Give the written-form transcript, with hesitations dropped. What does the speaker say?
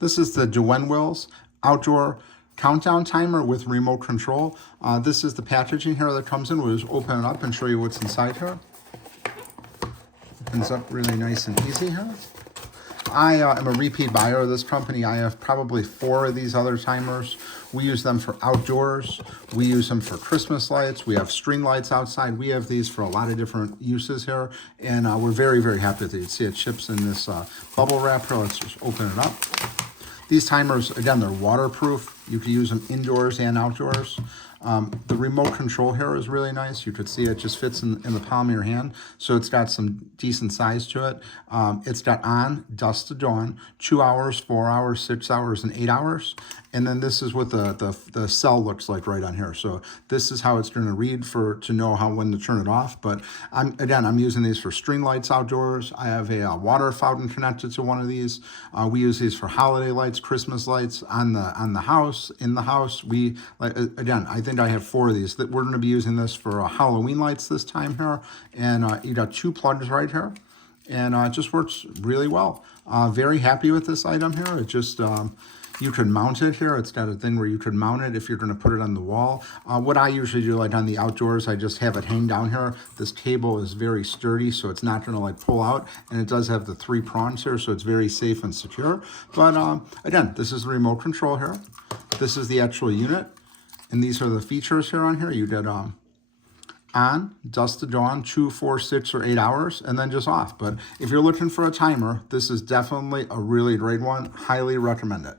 This is the DEWENWILS outdoor countdown timer with remote control. This is the packaging here that comes in. We'll just open it up and show you what's inside here. Opens up really nice and easy here. I am a repeat buyer of this company. I have probably 4 of these other timers. We use them for outdoors. We use them for Christmas lights. We have string lights outside. We have these for a lot of different uses here, and we're very, very happy with it. You see it ships in this bubble wrap here. Let's just open it up. These timers, again, they're waterproof. You can use them indoors and outdoors. The remote control here is really nice. You could see it just fits in the palm of your hand. So it's got some decent size to it. It's got on, dusk to dawn, 2 hours, 4 hours, 6 hours, and 8 hours. And then this is what the cell looks like right on here. So this is how it's going to read to know when to turn it off. But I'm using these for string lights outdoors. I have a water fountain connected to one of these. We use these for holiday lights, Christmas lights on the house, in the house. I think I have 4 of these. That we're going to be using this for Halloween lights this time here. And you got 2 plugs right here. And it just works really well. Very happy with this item here. It just... you could mount it here. It's got a thing where you could mount it if you're going to put it on the wall. What I usually do, like on the outdoors, I just have it hang down here. This cable is very sturdy, so it's not going to like pull out. And it does have the 3 prongs here, so it's very safe and secure. But again, this is the remote control here. This is the actual unit. And these are the features here on here. You get on, dusk to dawn, 2, 4, 6, or 8 hours, and then just off. But if you're looking for a timer, this is definitely a really great one. Highly recommend it.